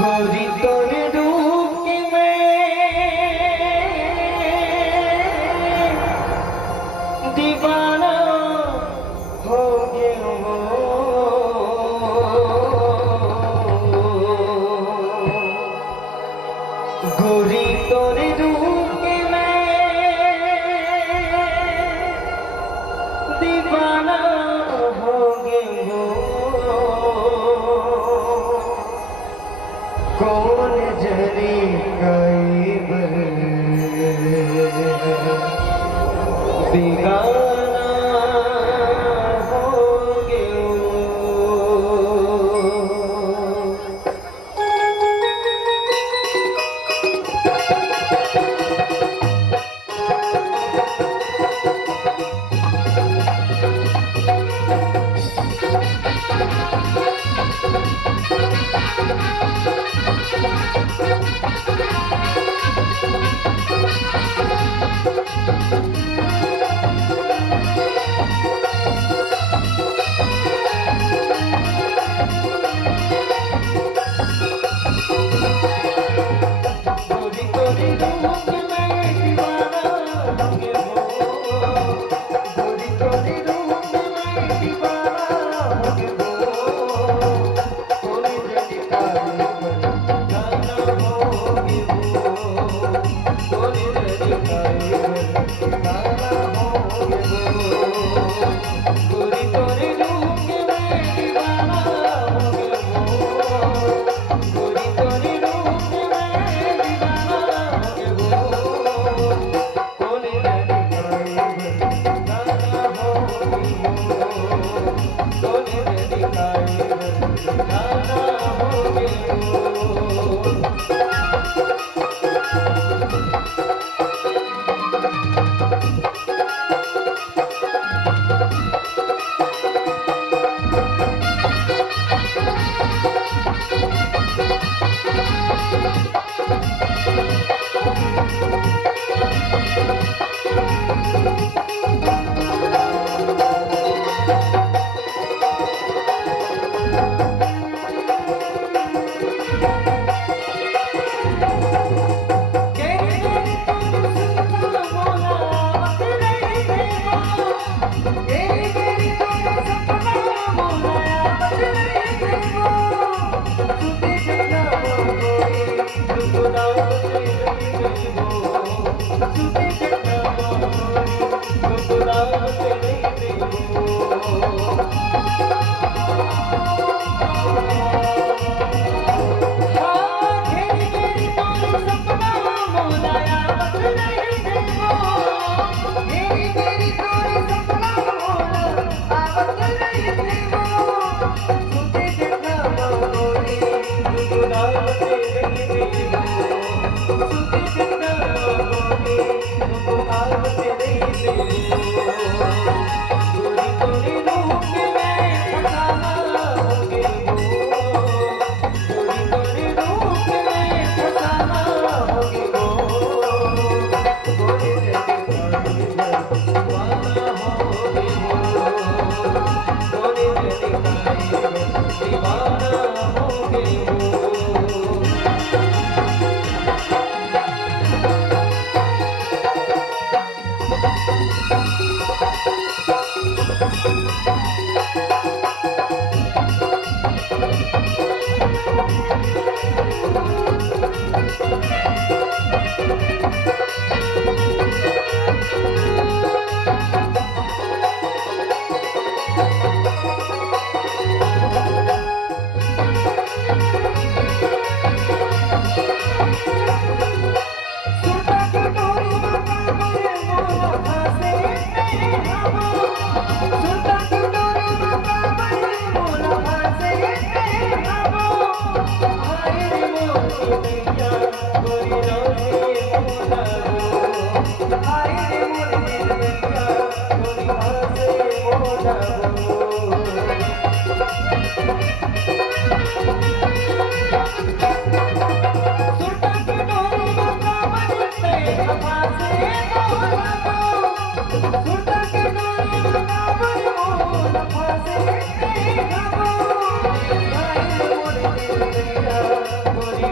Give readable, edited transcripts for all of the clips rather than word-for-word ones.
गोरी तोरे रूप में दीवाना हो गया गोरी तोरे रूप में दीवाना हो गया कौन जरी गायब बेगाना हो गयो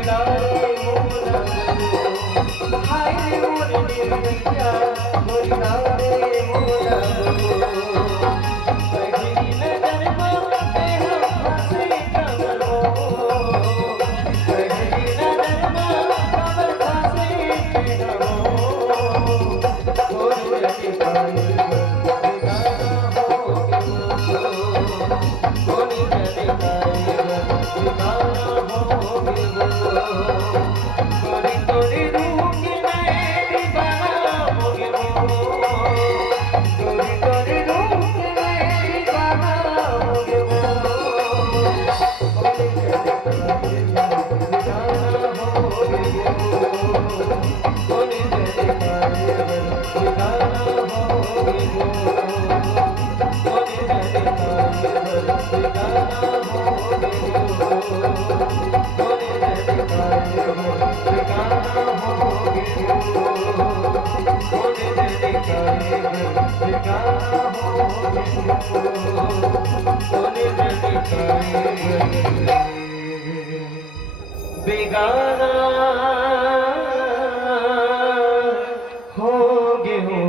तारे मोना हाय रे मोर निर्मैया मोर तारे मोना पहली नजर माते हम हंसे कमरो पहली नजर माते हम हंसे कमरो मोर जने पाए बेगाना हो मोर जने पाए बेगाना गोरी तोरी रूह के मैं दीवाना हो गया गोरी तोरी रूह के मैं दीवाना हो गया गोरी तेरे दीवाना हो गया गोरी तेरे दीवाना हो गया गोरी तेरे दीवाना हो बेगाना हो गए हो